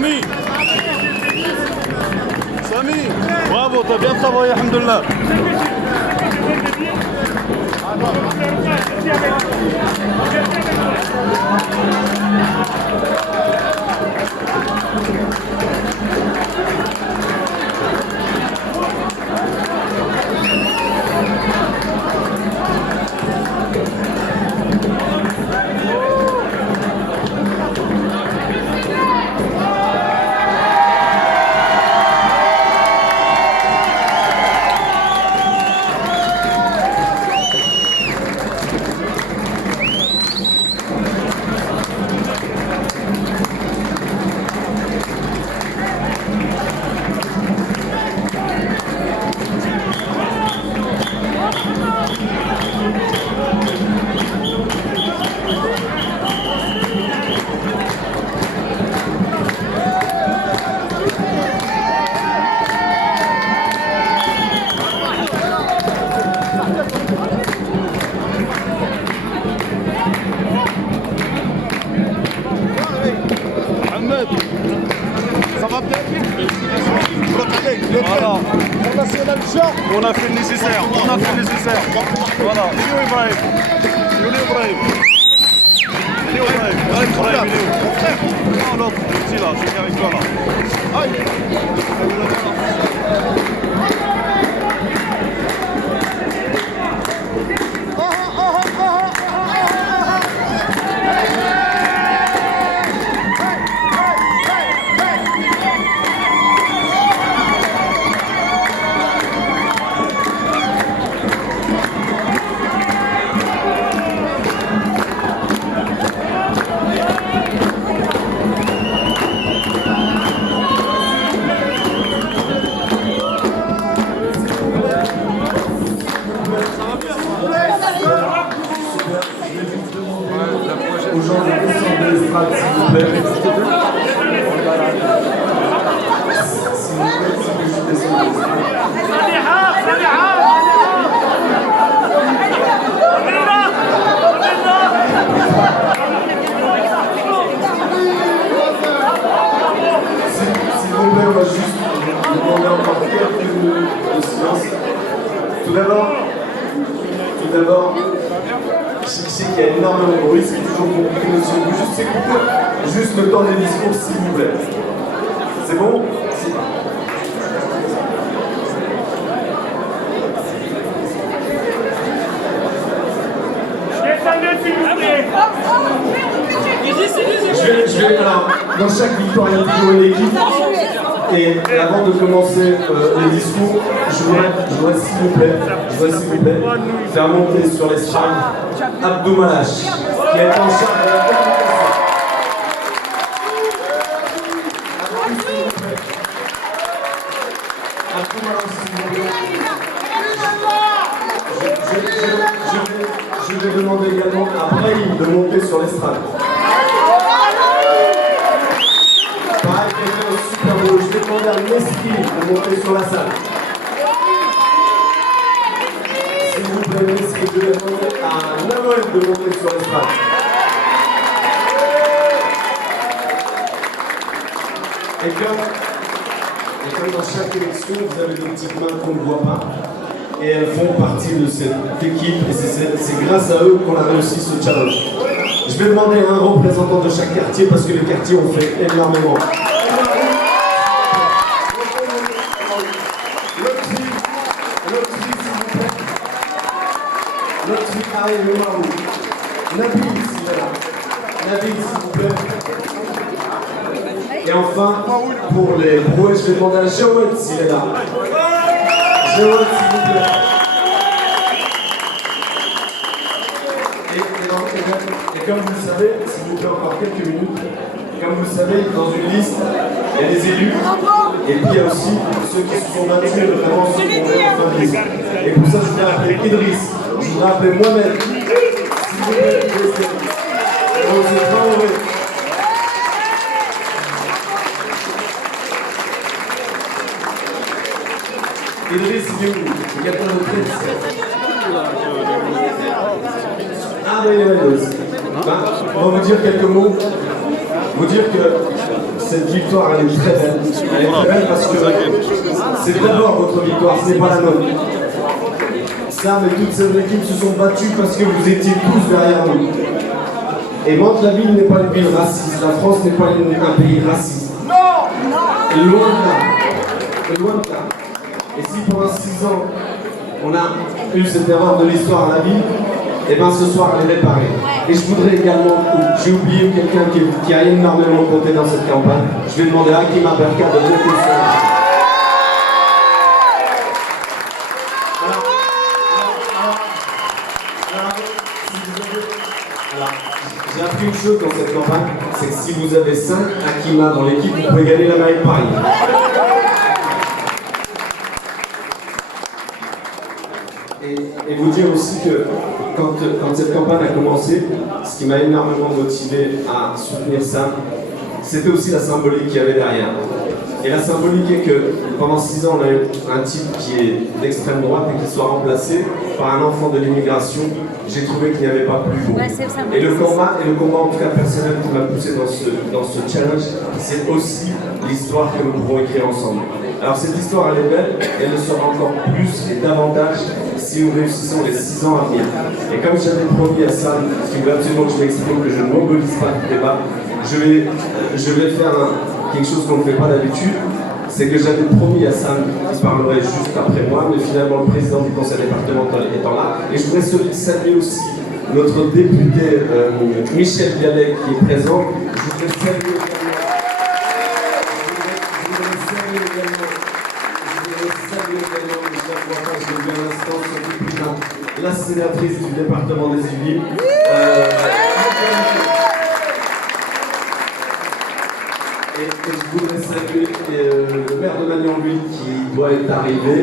Samy. Samy, bravo, t'as bien travaillé, alhamdoulilah. Ça va bien? Voilà. On a fait le nécessaire. Voilà. Il est où Ibrahim? Ibrahim, il est où? Non, l'autre, ici là, c'est avec toi là. Aïe. Aux gens de descendre de l'estrade, s'il vous plaît. S'il vous plaît, juste descendre de l'estrade. S'il vous plaît, on va juste demander encore quelques minutes de silence. Tout d'abord, je sais qu'il y a énormément de bruit, c'est toujours compliqué, monsieur. Vous juste écouter juste le temps des discours, s'il vous plaît. C'est bon? Alors, dans chaque victoire, il y a toujours une équipe. Et avant de commencer les discours, je voudrais s'il vous plaît, faire monter sur l'estrade Abdou Malache, qui est en charge de la communication. Abdou Malache, s'il vous plaît. Je vais demander également à Brahim de monter sur l'estrade. Pareil, quelqu'un de super beau. Je vais demander à Mesri de monter sur la salle. S'il vous plaît, Mesri, je vais demander à Namoel de monter sur l'estrade. Et comme dans chaque élection, vous avez des petites mains qu'on ne voit pas. Et elles font partie de cette équipe. Et c'est grâce à eux qu'on a réussi ce challenge. Je vais demander à un représentant de chaque quartier parce que les quartiers ont fait énormément. Nabil, s'il vous plaît. Et enfin, pour les brouets, je vais demander à Jawed s'il est là. Jawed, s'il vous plaît. Et comme vous le savez, s'il vous plaît, encore quelques minutes, comme vous le savez, dans une liste, il y a des élus, et puis il y a aussi ceux qui se sont maintenus, notamment ceux qui ont fait en fin de liste. Et pour ça, je voudrais appeler Idriss, je voudrais appeler moi-même. S'il vous plaît, donc c'est pas heureux. Idriss, il est où? Il y a plein de têtes. Ah oui, il est là aussi. On va vous dire quelques mots. vous dire que cette victoire, elle est très belle. Elle est très belle parce que c'est d'abord votre victoire, ce n'est pas la nôtre. Sam et toute cette équipe se sont battus parce que vous étiez tous derrière nous. Et Mantes-la-Ville n'est pas une ville raciste. La France n'est pas un pays raciste. Non! Loin de là. Loin de là. Et si pendant 6 ans, on a eu cette erreur de l'histoire à la ville, et bien ce soir, elle est réparée. Et je voudrais également, j'ai oublié quelqu'un qui a énormément compté dans cette campagne. Je vais demander à Hakima Berka de monter ça. J'ai appris une chose dans cette campagne, c'est que si vous avez 5 Hakima dans l'équipe, vous pouvez gagner la maille de Paris. Et vous dire aussi que quand cette campagne a commencé, ce qui m'a énormément motivé à soutenir Sam, c'était aussi la symbolique qu'il y avait derrière. Et la symbolique est que pendant 6 ans, on a eu un type qui est d'extrême droite et qui soit remplacé par un enfant de l'immigration. J'ai trouvé qu'il n'y avait pas plus beau. Et le combat en tout cas personnel qui m'a poussé dans ce challenge, c'est aussi l'histoire que nous pourrons écrire ensemble. Alors cette histoire, elle est belle, elle le sera encore plus et davantage si nous réussissons les 6 ans à venir. Et comme j'avais promis à Sam, ce qui voulait absolument que je m'exprime, que je ne mobilise pas le débat, je vais faire quelque chose qu'on ne fait pas d'habitude. C'est que j'avais promis à Sam qui parlerait juste après moi, mais finalement le président du conseil départemental étant là. Et je voudrais saluer aussi notre député Michel Vialet qui est présent. Je voudrais saluer la sénatrice du département des Yvelines. Et je voudrais saluer le maire de Magnan-Ville qui doit être arrivé.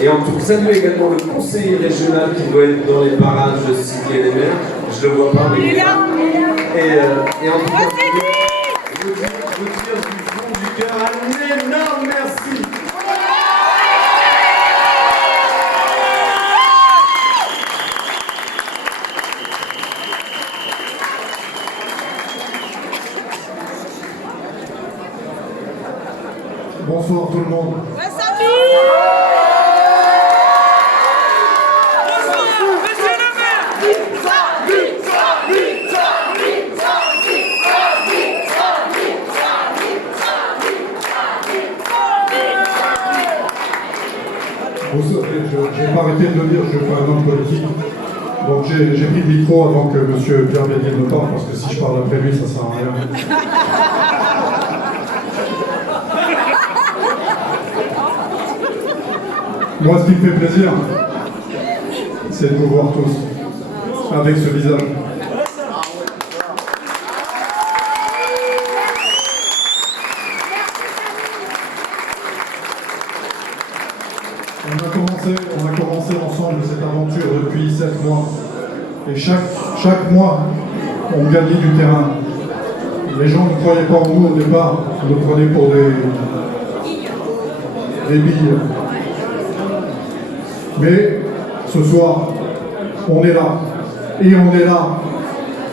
Et en tout cas, saluer également le conseiller régional qui doit être dans les barrages de Cycler les maires. Je ne le vois pas, mais il est là. Et en tout cas, je vous dire du fond du cœur un énorme merci. Bonsoir tout le monde. Vous savez, je n'ai pas arrêté de le dire, je suis un homme politique. Donc j'ai pris le micro avant que M. Pierre Bédier ne parle, parce que si je parle après lui, ça ne sert à rien. Moi, ce qui me fait plaisir, c'est de vous voir tous avec ce visage. On a commencé ensemble cette aventure depuis 7 mois. Et chaque mois, on gagnait du terrain. Les gens ne croyaient pas en nous au départ, ils nous prenaient pour des billes. Mais ce soir, on est là. Et on est là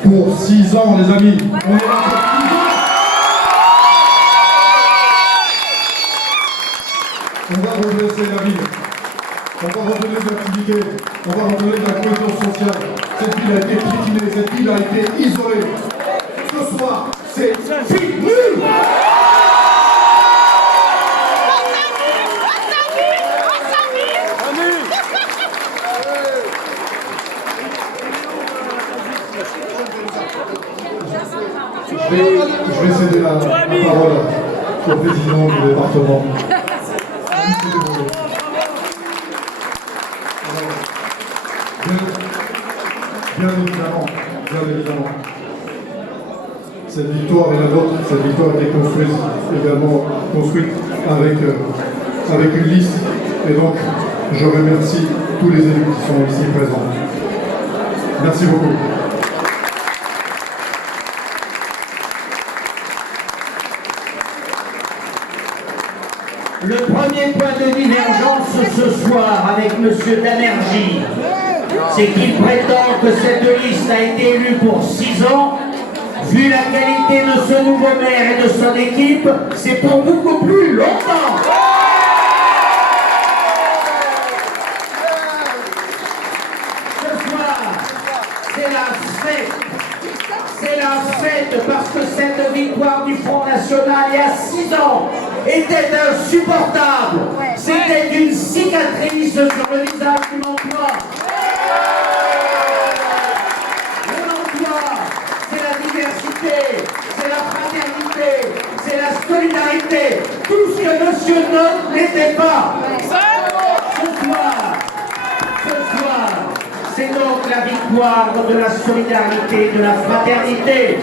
pour 6 ans, les amis. On est là pour 6 ans. On va redresser la ville. On va redonner de l'activité. On va redonner de la cohésion sociale. Cette ville a été piétinée. Cette ville a été isolée. Ce soir, c'est fini. Je vais céder la parole au président du département. Bien évidemment, cette victoire est la nôtre, cette victoire a été construite avec une liste, et donc je remercie tous les élus qui sont ici présents. Merci beaucoup. Le premier point de divergence ce soir avec M. Damergy, c'est qu'il prétend que cette liste a été élue pour 6 ans. vu la qualité de ce nouveau maire et de son équipe, c'est pour beaucoup plus longtemps. Ce soir, c'est la fête. C'est la fête parce que cette victoire du Front National il y a 6 ans était insupportable. C'était une cicatrice sur le visage de l'emploi. L'emploi, c'est la diversité, c'est la fraternité, c'est la solidarité. Tout ce que M. Note n'était pas. Ce soir, c'est donc la victoire de la solidarité, de la fraternité.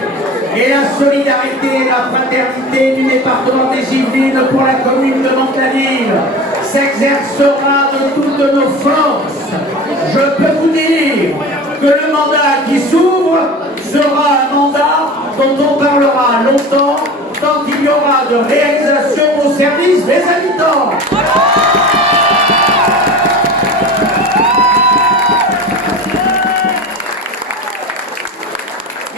Et la solidarité et la fraternité du département des Yvelines pour la commune de Mantes-la-Ville s'exercera de toutes nos forces. Je peux vous dire que le mandat qui s'ouvre sera un mandat dont on parlera longtemps tant il y aura de réalisations au service des habitants.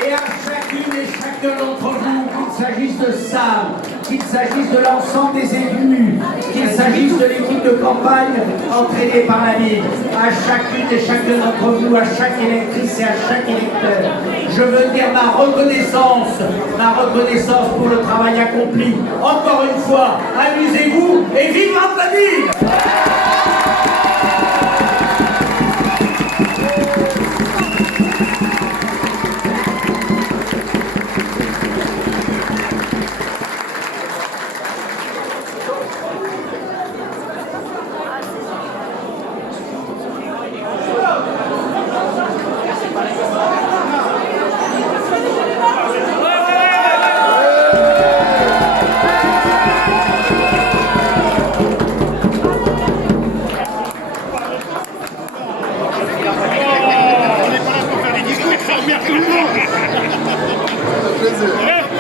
Et à chacune et chacun d'entre vous, qu'il s'agisse de Sam, qu'il s'agisse de l'ensemble des élus, qu'il s'agisse de l'équipe de campagne entraînée par la ville, à chacune et chacun d'entre vous, à chaque électrice et à chaque électeur, je veux dire ma reconnaissance pour le travail accompli. Encore une fois, amusez-vous et vive Mantes-la-Ville! On n'est pas là pour faire des discours, faire bien tout le monde. Ça fait plaisir.